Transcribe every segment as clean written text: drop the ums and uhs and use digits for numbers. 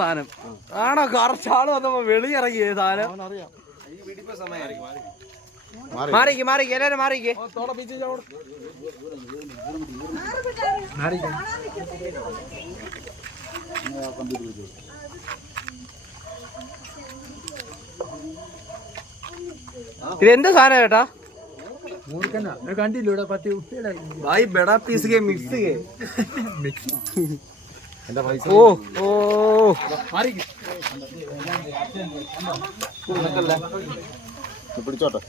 സാധനം ആണോ? കറച്ച് ആള് വന്നപ്പോ വെളിയിറങ്ങിയ സാധനം. മാറിക്ക് മാറിക്ക് എല്ലാരും മാറിക്ക്. ഇതെന്താ സാധനം ചേട്ടാ? കണ്ടില്ല ഭായി ബെടാ പീസ് കെ മിക്സ് കെ. ഓ ഓ പിടിച്ചോട്ടെ.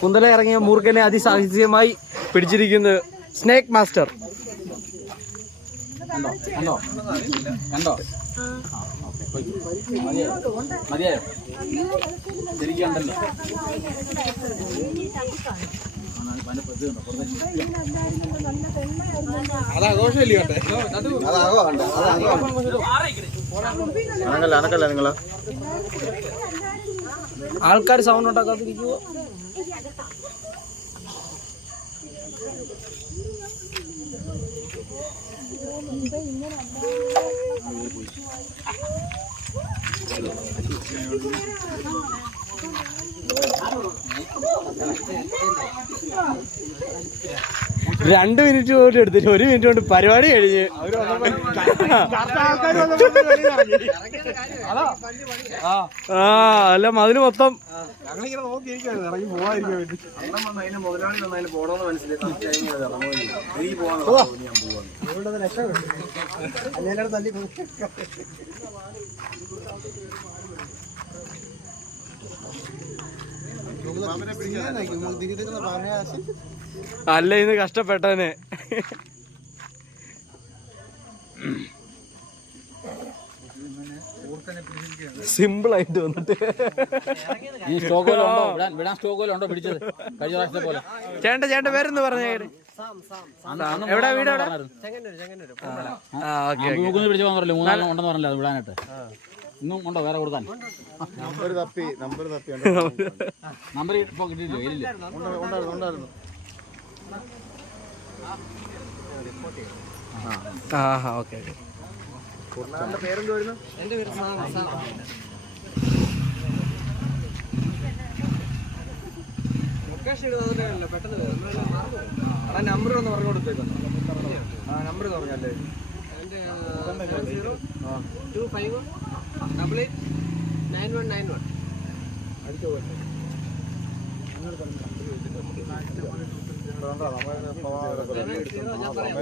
കുന്തല ഇറങ്ങിയ മൂർഖനെ അതിസാഹസികമായി പിടിച്ചിരിക്കുന്നു സ്നേക്ക് മാസ്റ്റർ. കണ്ടോ കണ്ടോ മതിയായോ? ശരിക്കുണ്ടല്ലോ. അതാഘോഷമല്ലേ? അനക്കല്ല നിങ്ങള് ആൾക്കാർ സൗണ്ട് ഉണ്ടാക്കാതിരിക്കുവോ? രണ്ട് മിനിറ്റ് കൊണ്ട് എടുത്തിട്ട് 1 മിനിറ്റ് കൊണ്ട് പരിപാടി കഴിഞ്ഞ്. ആ അല്ല മതില് മൊത്തം ഞങ്ങളിങ്ങനെ നോക്കിയിരിക്കും ഇറങ്ങി പോവാതിരിക്കാൻ വേണ്ടി. മുതലാളി വന്നതിന് പോണോന്ന് മനസ്സിലായി. അല്ല ഇന്ന് കഷ്ടപ്പെട്ടനെ. സിമ്പിൾ ആയിട്ട് വന്നിട്ട് ചേട്ടന്റെ പേരെന്ന് പറഞ്ഞ എവിടെ വീട്? ഉണ്ടെന്ന് പറഞ്ഞില്ല അത് വിടാനായിട്ട്. ഇന്നും ഉണ്ടോ വേറെ കൊടുക്കാൻ? നമ്പർ ഇപ്പൊ കിട്ടിയില്ലോ? ഇല്ല ഉണ്ടായിരുന്നു. ആ ഓക്കെ. പേരെന്തായിരുന്നു? എന്റെ പേര് പെട്ടെന്ന് നമ്പർ ഒന്ന് പറഞ്ഞു കൊടുത്തേക്കുന്നു. ആ നമ്പർ പറഞ്ഞല്ലേ? 25889191.